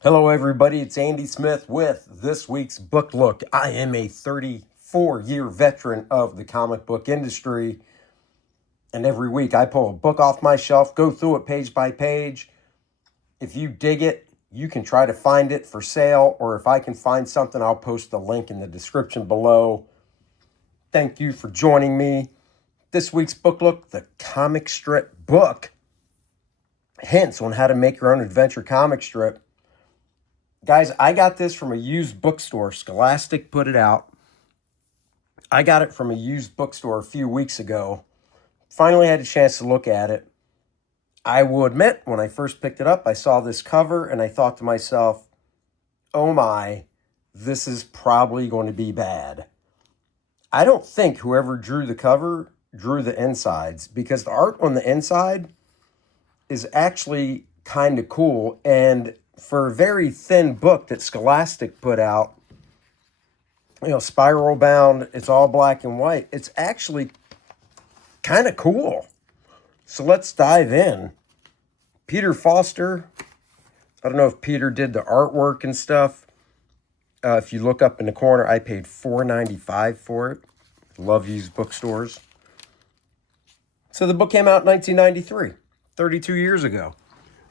Hello, everybody. It's Andy Smith with this week's Book Look. I am a 34-year veteran of the comic book industry, and every week I pull a book off my shelf, go through it page by page. If you dig it, you can try to find it for sale, or if I can find something, I'll post the link in the description below. Thank you for joining me. This week's Book Look, the comic strip book. Hints on how to make your own adventure comic strip. Guys, I got this from a used bookstore. Scholastic put it out. I got it from a used bookstore a few weeks ago. Finally had a chance to look at it. I will admit, when I first picked it up, I saw this cover and I thought to myself, oh my, this is probably going to be bad. I don't think whoever drew the cover drew the insides, because the art on the inside is actually kind of cool. And for a very thin book that Scholastic put out, spiral bound, it's all black and white. It's actually kind of cool. So let's dive in. Peter Foster. I don't know if Peter did the artwork and stuff. If you look up in the corner, I paid $4.95 for it. Love used bookstores. So the book came out in 1993, 32 years ago.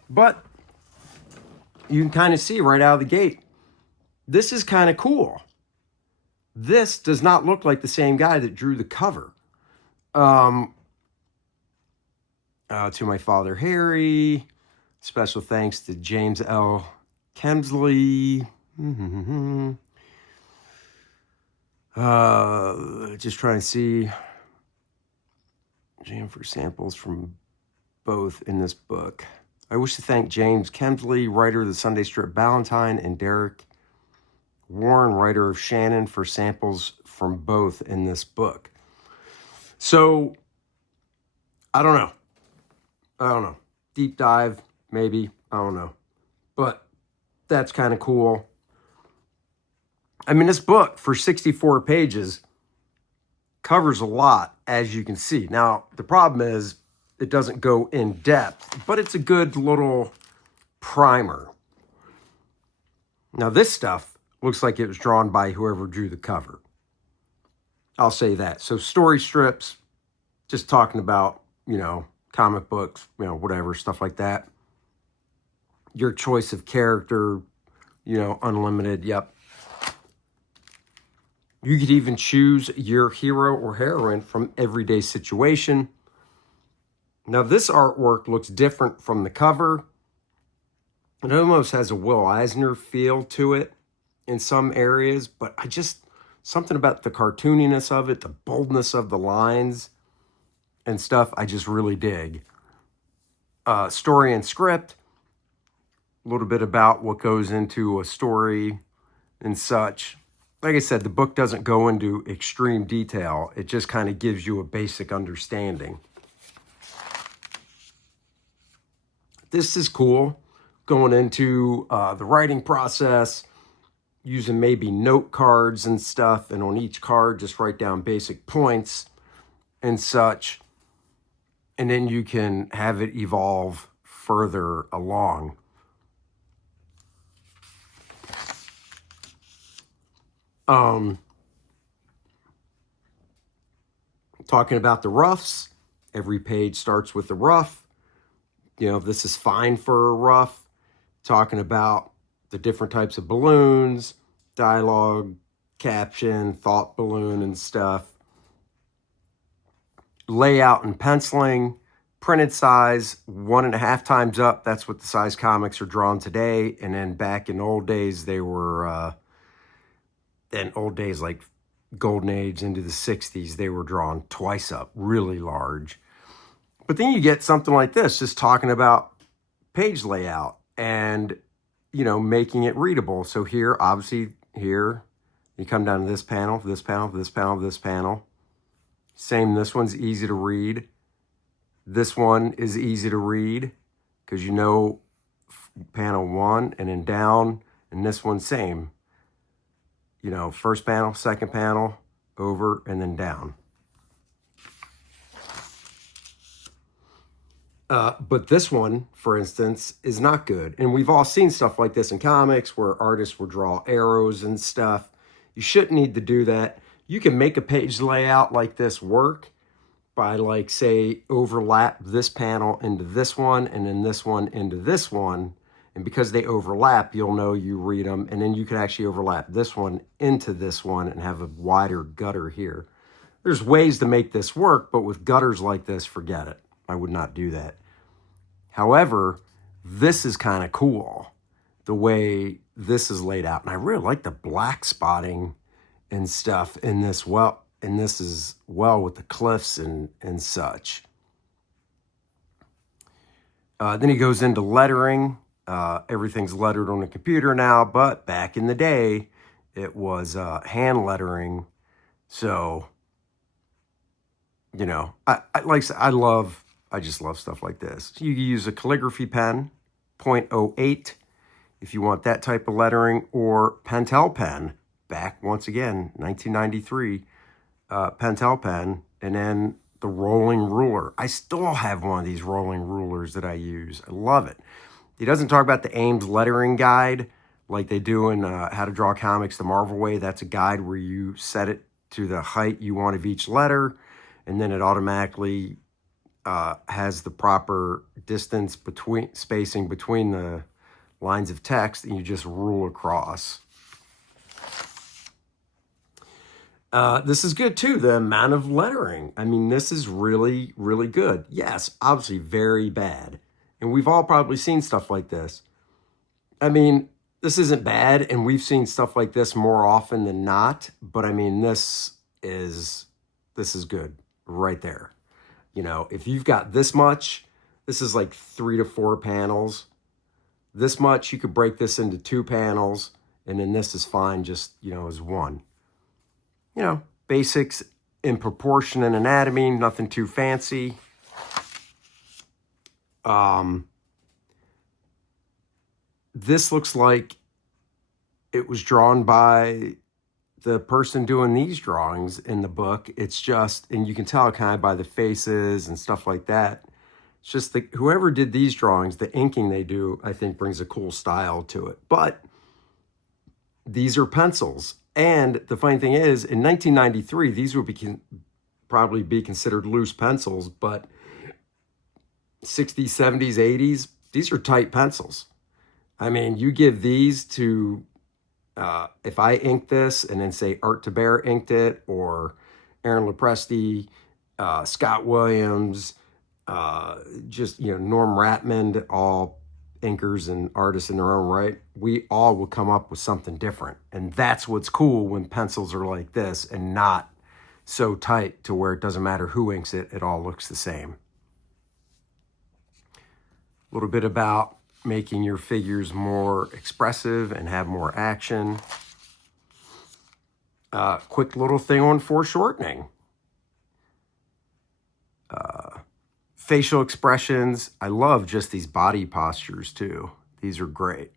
But you can kind of see right out of the gate, this is kind of cool. This does not look like the same guy that drew the cover. To my father, Harry. Special thanks to James L. Kemsley. Just trying to see. Jam for samples from both in this book. I wish to thank James Kemsley, writer of the Sunday strip Valentine, and Derek Warren, writer of Shannon, for samples from both in this book. So, I don't know. Deep dive, maybe. I don't know. But that's kind of cool. I mean, this book, for 64 pages, covers a lot, as you can see. Now, the problem is it doesn't go in depth, but it's a good little primer. Now, this stuff looks like it was drawn by whoever drew the cover. I'll say that. So story strips, just talking about, comic books, whatever, stuff like that. Your choice of character, unlimited, yep. You could even choose your hero or heroine from everyday situation. Now, this artwork looks different from the cover. It almost has a Will Eisner feel to it in some areas, but something about the cartooniness of it, the boldness of the lines and stuff, I just really dig. Story and script, a little bit about what goes into a story and such. Like I said, the book doesn't go into extreme detail. It just kind of gives you a basic understanding. This is cool, going into the writing process, using maybe note cards and stuff, and on each card, just write down basic points and such. And then you can have it evolve further along. Talking about the roughs, every page starts with a rough. This is fine for a rough. Talking about the different types of balloons, dialogue, caption, thought balloon and stuff. Layout and penciling, printed size, 1.5 times up. That's what the size comics are drawn today. And then back in old days, they were, like Golden Age into the 60s, they were drawn twice up, really large. But then you get something like this, just talking about page layout and, making it readable. So here, obviously, here, you come down to this panel, this panel, this panel, this panel. Same, this one's easy to read. This one is easy to read because panel 1 and then down, and this one same. First panel, second panel, over, and then down. But this one, for instance, is not good. And we've all seen stuff like this in comics where artists will draw arrows and stuff. You shouldn't need to do that. You can make a page layout like this work by, like, say, overlap this panel into this one and then this one into this one. And because they overlap, you'll know you read them. And then you can actually overlap this one into this one and have a wider gutter here. There's ways to make this work, but with gutters like this, forget it. I would not do that. However, this is kind of cool, the way this is laid out. And I really like the black spotting and stuff in this. Well, and this is well with the cliffs and such. Then he goes into lettering. Everything's lettered on the computer now, but back in the day, it was hand lettering. So, you know, I just love stuff like this. You can use a calligraphy pen, 0.08, if you want that type of lettering, or Pentel pen, back once again, 1993, Pentel pen, and then the rolling ruler. I still have one of these rolling rulers that I use. I love it. He doesn't talk about the Ames lettering guide like they do in How to Draw Comics the Marvel Way. That's a guide where you set it to the height you want of each letter, and then it automatically has the proper distance spacing between the lines of text, and you just rule across. This is good too, the amount of lettering. I mean, this is really, really good. Yes, obviously very bad. And we've all probably seen stuff like this. I mean, this isn't bad, and we've seen stuff like this more often than not, but I mean, this is good right there. You know, if you've got this much, this is like 3 to 4 panels. This much, you could break this into 2 panels, and then this is fine just, you know, as one. You know, basics in proportion and anatomy, nothing too fancy. This looks like it was drawn by the person doing these drawings in the book. It's just, and you can tell kind of by the faces and stuff like that. It's just that whoever did these drawings, the inking they do, I think brings a cool style to it. But these are pencils. And the funny thing is, in 1993, these would probably be considered loose pencils, but 60s, 70s, 80s, these are tight pencils. I mean, you give these to, if I inked this and then say Art to Bear inked it, or Aaron Lopresti, Scott Williams, just, you know, Norm Ratmond, all inkers and artists in their own right, we all will come up with something different. And that's what's cool when pencils are like this and not so tight to where it doesn't matter who inks it, it all looks the same. A little bit about making your figures more expressive and have more action. Quick little thing on foreshortening. Facial expressions. I love just these body postures too. These are great.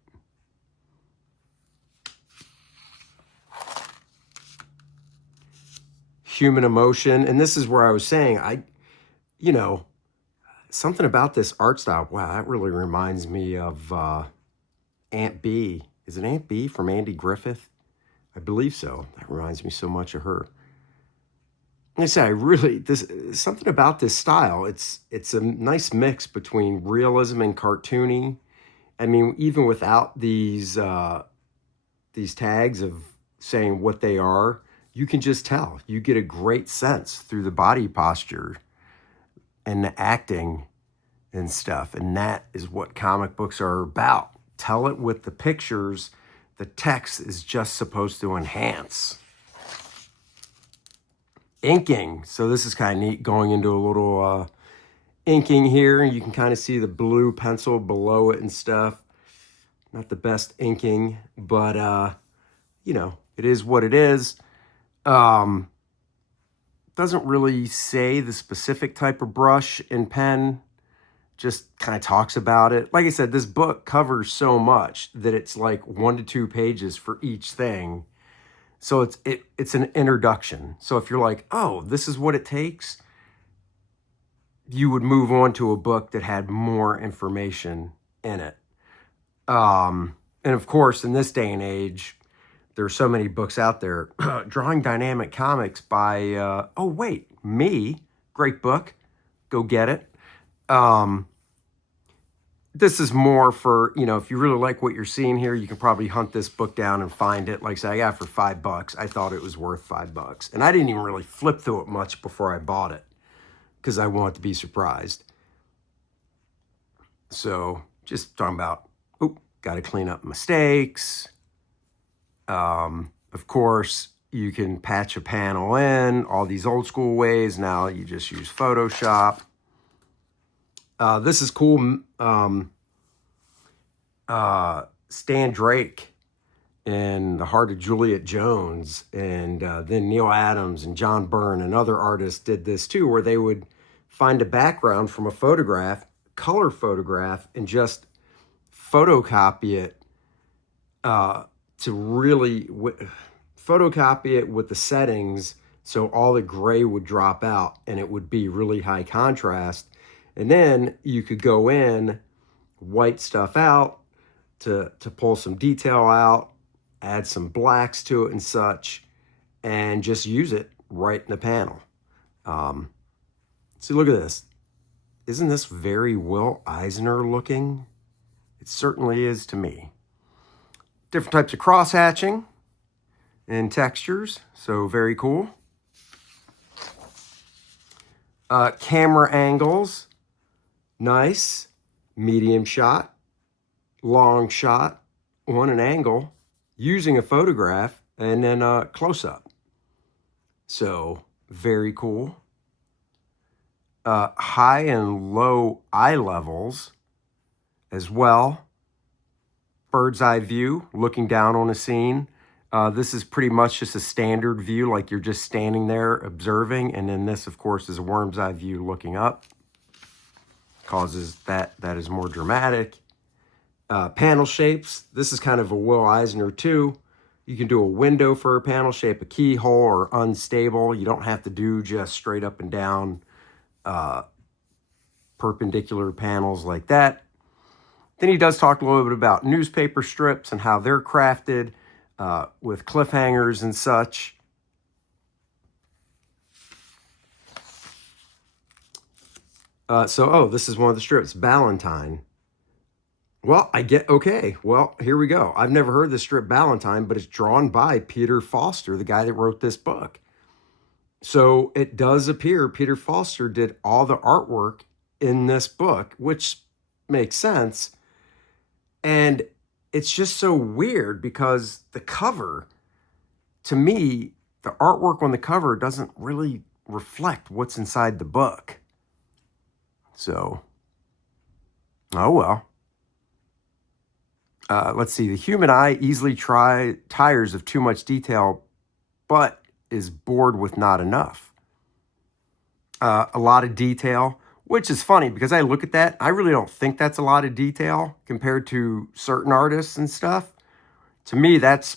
Human emotion. And this is where I was saying, you know, something about this art style. Wow, that really reminds me of Aunt B. Is it Aunt B from Andy Griffith? I believe so. That reminds me so much of her. Like I said, something about this style. It's a nice mix between realism and cartoony. I mean, even without these tags of saying what they are, you can just tell. You get a great sense through the body posture and the acting and stuff. And that is what comic books are about. Tell it with the pictures. The text is just supposed to enhance. Inking. So this is kind of neat, going into a little inking here. You can kind of see the blue pencil below it and stuff. Not the best inking, but you know, it is what it is. Doesn't really say the specific type of brush and pen, just kind of talks about it. Like I said, this book covers so much that it's like 1 to 2 pages for each thing. So it's an introduction. So if you're like, oh, this is what it takes, you would move on to a book that had more information in it. And of course, in this day and age, there's so many books out there. Drawing Dynamic Comics by, oh, wait, Me. Great book. Go get it. This is more for, if you really like what you're seeing here, you can probably hunt this book down and find it. Like I said, I got it for $5. I thought it was worth $5. And I didn't even really flip through it much before I bought it because I wanted to be surprised. So just talking about, got to clean up mistakes. Of course, you can patch a panel in all these old school ways. Now you just use Photoshop. This is cool. Stan Drake and The Heart of Juliet Jones, and then Neil Adams and John Byrne and other artists did this too, where they would find a background from a photograph, color photograph, and just photocopy it to really photocopy it with the settings so all the gray would drop out and it would be really high contrast. And then you could go in, white stuff out to pull some detail out, add some blacks to it and such, and just use it right in the panel. See, look at this. Isn't this very Will Eisner looking? It certainly is to me. Different types of cross-hatching and textures, so very cool. Camera angles, nice. Medium shot, long shot on an angle, using a photograph, and then a close-up. So very cool. High and low eye levels as well. Bird's eye view, looking down on a scene. This is pretty much just a standard view, like you're just standing there observing. And then this, of course, is a worm's eye view looking up. Causes that is more dramatic. Panel shapes. This is kind of a Will Eisner too. You can do a window for a panel shape, a keyhole, or unstable. You don't have to do just straight up and down perpendicular panels like that. Then he does talk a little bit about newspaper strips and how they're crafted with cliffhangers and such. This is one of the strips, Ballantine. Well, here we go. I've never heard the strip Ballantine, but it's drawn by Peter Foster, the guy that wrote this book. So it does appear Peter Foster did all the artwork in this book, which makes sense. And it's just so weird because the cover, to me, the artwork on the cover doesn't really reflect what's inside the book. So, oh well. Let's see. The human eye easily tires of too much detail, but is bored with not enough. A lot of detail, which is funny because I look at that. I really don't think that's a lot of detail compared to certain artists and stuff. To me, that's,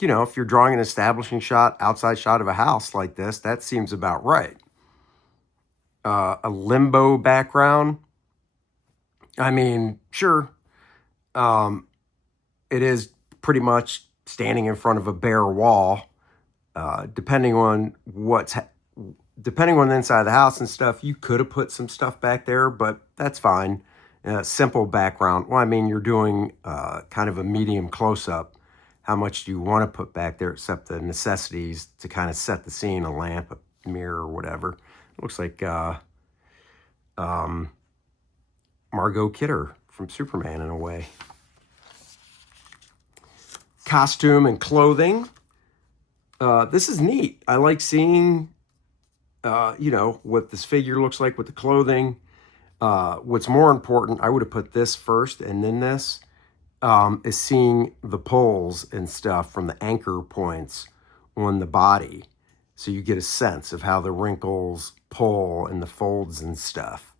if you're drawing an establishing shot, outside shot of a house like this, that seems about right. A limbo background. I mean, sure. It is pretty much standing in front of a bare wall. Depending on the inside of the house and stuff, you could have put some stuff back there, but that's fine. Simple background. Well, I mean, you're doing kind of a medium close-up. How much do you want to put back there except the necessities to kind of set the scene, a lamp, a mirror, or whatever. It looks like Margot Kidder from Superman in a way. Costume and clothing. This is neat. I like seeing, what this figure looks like with the clothing. What's more important, I would have put this first and then this, is seeing the pulls and stuff from the anchor points on the body. So you get a sense of how the wrinkles pull and the folds and stuff.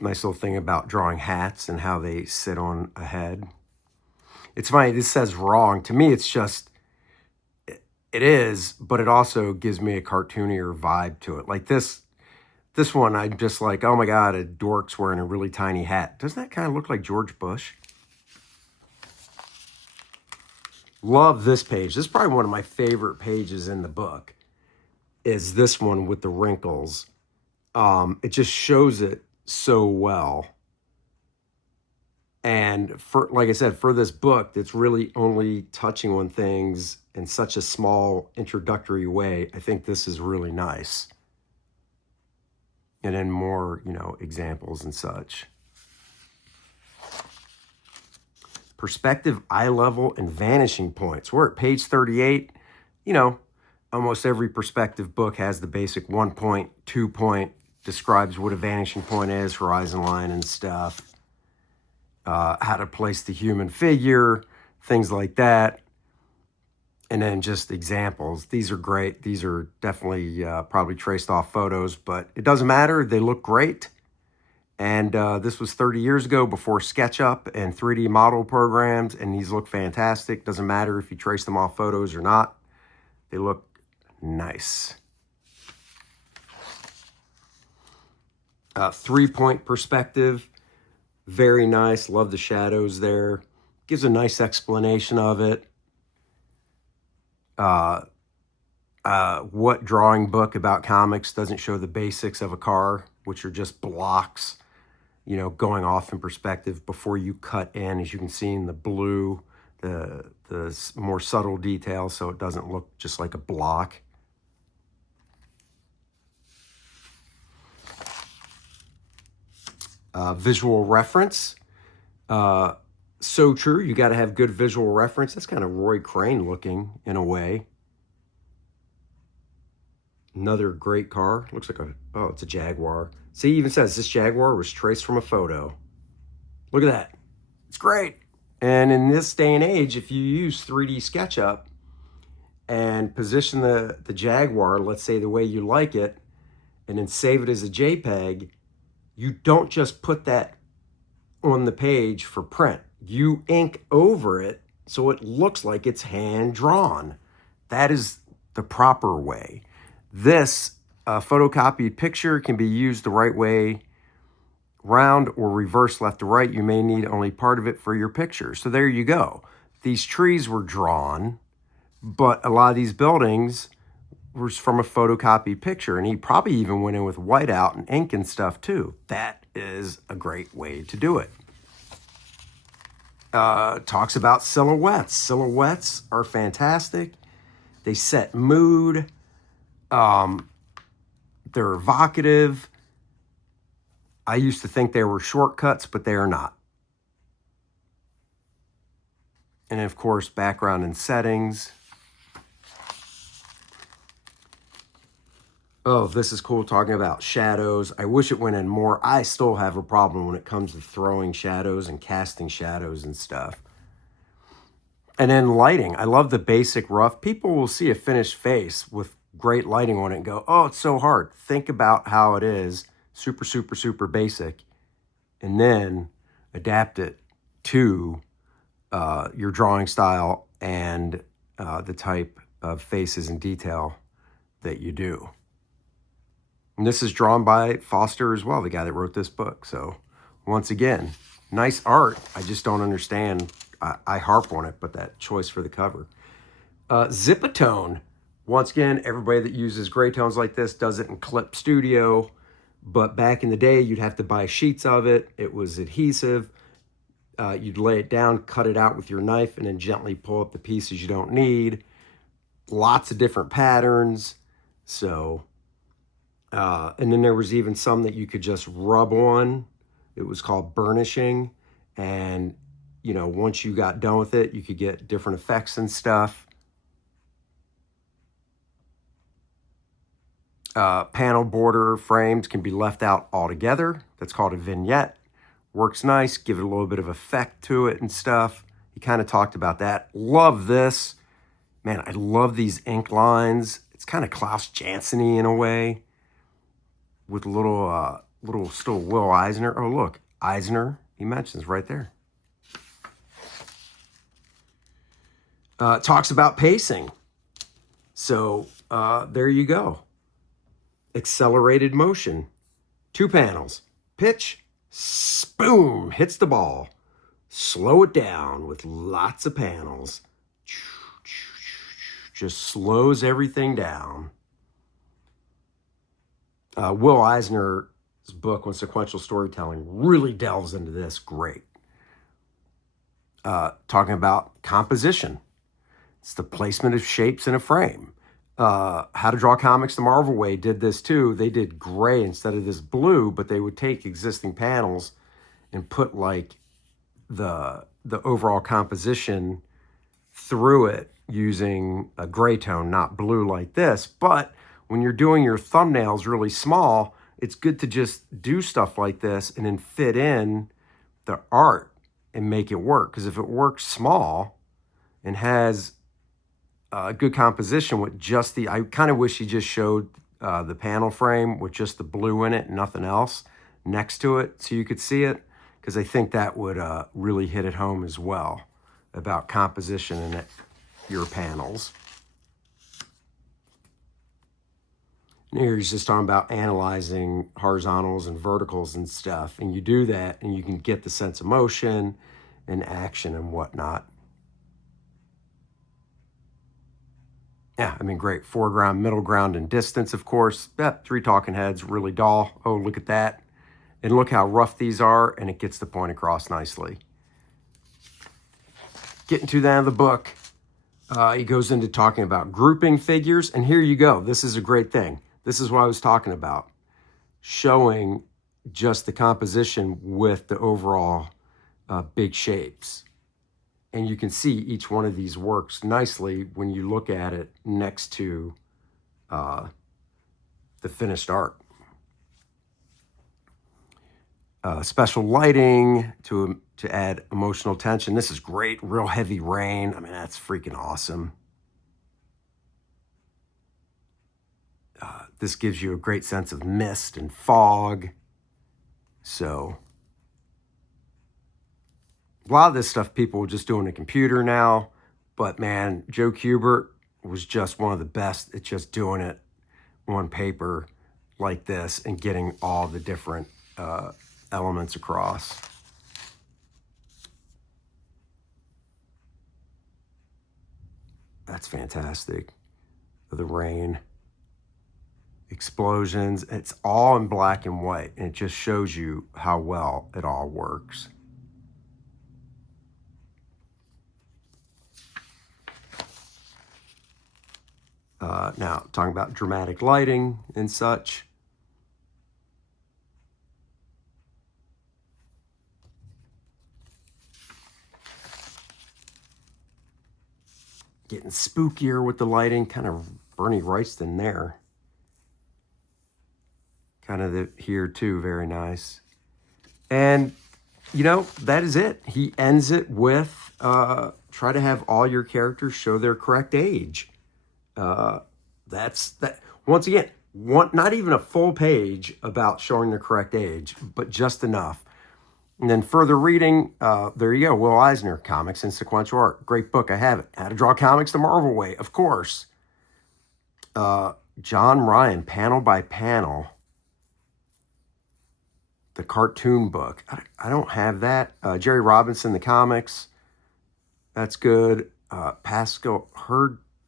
Nice little thing about drawing hats and how they sit on a head. It's funny, this says wrong. To me, it's just It is, but it also gives me a cartoonier vibe to it. Like this one, I'm just like, oh my God, a dork's wearing a really tiny hat. Doesn't that kind of look like George Bush? Love this page. This is probably one of my favorite pages in the book, is this one with the wrinkles. It just shows it so well. And for, like I said, for this book that's really only touching on things in such a small introductory way, I think this is really nice. And then more, examples and such. Perspective, eye level, and vanishing points. We're at page 38. Almost every perspective book has the basic 1 point, 2 point, describes what a vanishing point is, horizon line and stuff. How to place the human figure, things like that. And then just examples. These are great. These are definitely probably traced off photos, but it doesn't matter. They look great. And this was 30 years ago, before SketchUp and 3D model programs, and these look fantastic. Doesn't matter if you trace them off photos or not. They look nice. 3-point perspective. Very nice. Love the shadows there. Gives a nice explanation of it. What drawing book about comics doesn't show the basics of a car, which are just blocks, going off in perspective before you cut in, as you can see in the blue, the more subtle details, so it doesn't look just like a block. Visual reference. So true. You got to have good visual reference. That's kind of Roy Crane looking in a way. Another great car. Looks like it's a Jaguar. See, even says this Jaguar was traced from a photo. Look at that. It's great. And in this day and age, if you use 3D SketchUp and position the Jaguar, let's say the way you like it, and then save it as a JPEG, you don't just put that on the page for print. You ink over it so it looks like it's hand-drawn. That is the proper way. This photocopied picture can be used the right way, round or reverse left to right. You may need only part of it for your picture. So there you go. These trees were drawn, but a lot of these buildings was from a photocopied picture, and he probably even went in with whiteout and ink and stuff too. That is a great way to do it. Talks about silhouettes. Silhouettes are fantastic. They set mood. They're evocative. I used to think they were shortcuts, but they are not. And of course, background and settings. Oh, this is cool, talking about shadows. I wish it went in more. I still have a problem when it comes to throwing shadows and casting shadows and stuff. And then lighting. I love the basic rough. People will see a finished face with great lighting on it and go, oh, it's so hard. Think about how it is. Super, super, super basic. And then adapt it to your drawing style and the type of faces and detail that you do. And this is drawn by Foster as well, the guy that wrote this book. So once again, nice art. I just don't understand. I harp on it, but that choice for the cover. Zipatone. Once again, everybody that uses gray tones like this does it in Clip Studio. But back in the day, you'd have to buy sheets of it. It was adhesive. You'd lay it down, cut it out with your knife, and then gently pull up the pieces you don't need. Lots of different patterns. So... and then there was even some that you could just rub on. It was called burnishing. And, once you got done with it, you could get different effects and stuff. Panel border frames can be left out altogether. That's called a vignette. Works nice. Give it a little bit of effect to it and stuff. He kind of talked about that. Love this. Man, I love these ink lines. It's kind of Klaus Janson-y in a way. With a little still Will Eisner. Oh, look, Eisner, he mentions right there. Talks about pacing. So there you go. Accelerated motion. 2 panels. Pitch, boom, hits the ball. Slow it down with lots of panels. Just slows everything down. Will Eisner's book on sequential storytelling really delves into this. Great. Talking about composition. It's the placement of shapes in a frame. How to Draw Comics the Marvel Way did this too. They did gray instead of this blue, but they would take existing panels and put like the overall composition through it using a gray tone, not blue like this. But when you're doing your thumbnails really small, it's good to just do stuff like this and then fit in the art and make it work. Because if it works small and has a good composition with just I kind of wish he just showed the panel frame with just the blue in it and nothing else next to it so you could see it, because I think that would really hit it home as well about composition in your panels. And here he's just talking about analyzing horizontals and verticals and stuff, and you do that and you can get the sense of motion and action and whatnot. Yeah, I mean, great. Foreground, middle ground, and distance, of course. Yeah, 3 talking heads, really dull. Oh, look at that. And look how rough these are, and it gets the point across nicely. Getting to the end of the book, he goes into talking about grouping figures, and here you go. This is a great thing. This is what I was talking about, showing just the composition with the overall big shapes. And you can see each one of these works nicely when you look at it next to the finished art. Special lighting to add emotional tension. This is great. Real heavy rain. I mean, that's freaking awesome. This gives you a great sense of mist and fog. So a lot of this stuff people just do on a computer now, but man, Joe Kubert was just one of the best at just doing it on paper like this and getting all the different elements across. That's fantastic. The rain, explosions, it's all in black and white, and it just shows you how well it all works. Now, talking about dramatic lighting and such. Getting spookier with the lighting, kind of Bernie Wrightston there. Kind of here too, very nice. And, you know, that is it. He ends it with, try to have all your characters show their correct age. That's that. Once again, not even a full page about showing the correct age, but just enough. And then further reading, there you go. Will Eisner, Comics and Sequential Art. Great book. I have it. How to Draw Comics the Marvel Way, of course. John Ryan, panel by panel. The cartoon book. I don't have that. Jerry Robinson, the comics. That's good. Pascal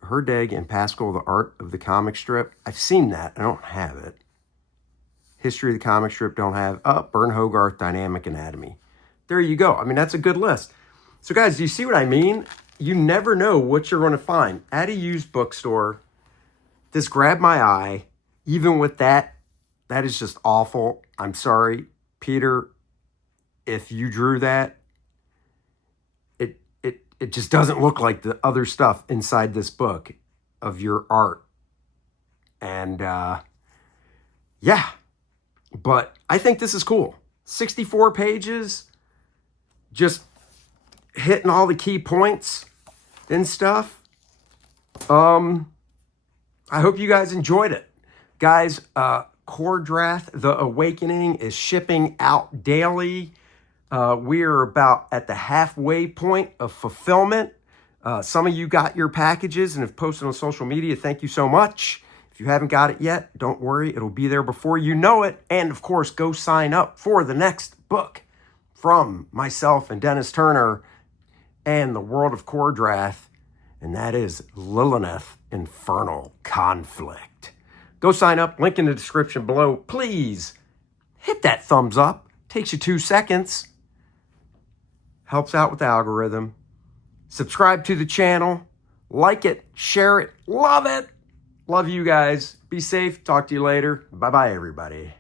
Herdeg and Pascal, the art of the comic strip. I've seen that. I don't have it. History of the comic strip, don't have. Bern Hogarth, Dynamic Anatomy. There you go. I mean, that's a good list. So guys, do you see what I mean? You never know what you're going to find at a used bookstore. This grabbed my eye. Even with that, that is just awful. I'm sorry, Peter, if you drew that. It just doesn't look like the other stuff inside this book of your art. And yeah, but I think this is cool. 64 pages, just hitting all the key points and stuff. I hope you guys enjoyed it. Guys, Cordrath, The Awakening is shipping out daily. We are about at the halfway point of fulfillment. Some of you got your packages and have posted on social media. Thank you so much. If you haven't got it yet, don't worry. It'll be there before you know it. And of course, go sign up for the next book from myself and Dennis Turner and the World of Kordrath. And that is Lilineth, Infernal Conflict. Go sign up. Link in the description below. Please hit that thumbs up. Takes you 2 seconds. Helps out with the algorithm. Subscribe to the channel. Like it. Share it. Love it. Love you guys. Be safe. Talk to you later. Bye-bye, everybody.